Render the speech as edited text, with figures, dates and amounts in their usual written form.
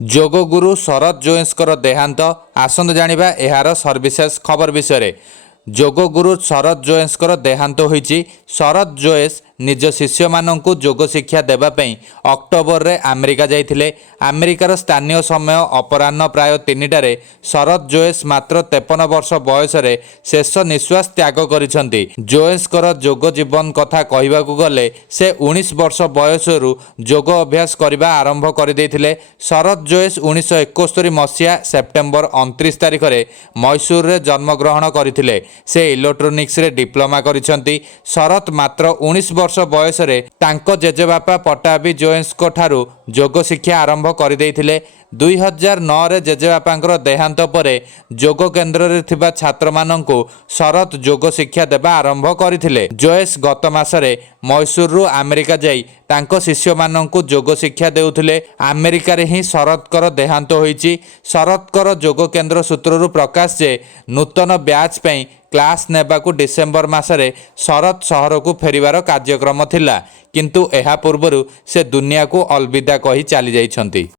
ଯୋଗଗୁରୁ ଶରତ ଜୋଏସ୍ଙ୍କର ଦେହାନ୍ତ। ଆସନ୍ତୁ ଜାଣିବା ଏହାର ସର୍ବିଶେଷ ଖବର ବିଷୟରେ। ଯୋଗଗୁରୁ ଶରତ ଜୋଏସ୍ଙ୍କର ଦେହାନ୍ତ ହୋଇଛି। ଶରତ ଜୋଏସ୍ ନିଜ ଶିଷ୍ୟମାନଙ୍କୁ ଯୋଗ ଶିକ୍ଷା ଦେବା ପାଇଁ ଅକ୍ଟୋବରରେ ଆମେରିକା ଯାଇଥିଲେ। ଆମେରିକାର ସ୍ଥାନୀୟ ସମୟ ଅପରାହ୍ନ ପ୍ରାୟ 3ଟାରେ ଶରତ ଜୋଏସ୍ ମାତ୍ର 53 ବର୍ଷ ବୟସରେ ଶେଷ ନିଶ୍ୱାସ ତ୍ୟାଗ କରିଛନ୍ତି। ଜୋଏସ୍ଙ୍କର ଯୋଗ ଜୀବନ କଥା କହିବାକୁ ଗଲେ ସେ 19 ବର୍ଷ ବୟସରୁ ଯୋଗ ଅଭ୍ୟାସ କରିବା ଆରମ୍ଭ କରିଦେଇଥିଲେ। ଶରତ ଜୋଏସ୍ 1971 ମସିହା ସେପ୍ଟେମ୍ବର 29 ତାରିଖରେ ମୈଶୂରରେ ଜନ୍ମଗ୍ରହଣ କରିଥିଲେ। ସେ ଇଲେକ୍ଟ୍ରୋନିକ୍ସରେ ଡିପ୍ଲୋମା କରିଛନ୍ତି। ଶରତ ମାତ୍ର 19 ବର୍ଷ ବୟସରେ ତାଙ୍କ ଜେଜେବାପା ପଟ୍ଟାଭି ଜୋଏସ୍ଙ୍କ ଠାରୁ ଯୋଗ ଶିକ୍ଷା ଆରମ୍ଭ କରିଦେଇଥିଲେ। 2009ରେ ଜେଜେବାପାଙ୍କର ଦେହାନ୍ତ ପରେ ଯୋଗ କେନ୍ଦ୍ରରେ ଥିବା ଛାତ୍ରମାନଙ୍କୁ ଶରତ ଯୋଗ ଶିକ୍ଷା ଦେବା ଆରମ୍ଭ କରିଥିଲେ। ଜୋଏସ୍ ଗତ ମାସରେ ମୈଶୂରରୁ ଆମେରିକା ଯାଇ ତାଙ୍କ ଶିଷ୍ୟମାନଙ୍କୁ ଯୋଗ ଶିକ୍ଷା ଦେଉଥିଲେ। ଆମେରିକାରେ ହିଁ ଶରତଙ୍କର ଦେହାନ୍ତ ହୋଇଛି। ଶରତଙ୍କର ଯୋଗ କେନ୍ଦ୍ର ସୂତ୍ରରୁ ପ୍ରକାଶ ଯେ ନୂତନ ବ୍ୟାଚ୍ ପାଇଁ କ୍ଲାସ୍ ନେବାକୁ ଡିସେମ୍ବର ମାସରେ ଶରତ ସହରକୁ ଫେରିବାର କାର୍ଯ୍ୟକ୍ରମ ଥିଲା, କିନ୍ତୁ ଏହା ପୂର୍ବରୁ ସେ ଦୁନିଆକୁ ଅଲବିଦା କହି ଚାଲିଯାଇଛନ୍ତି।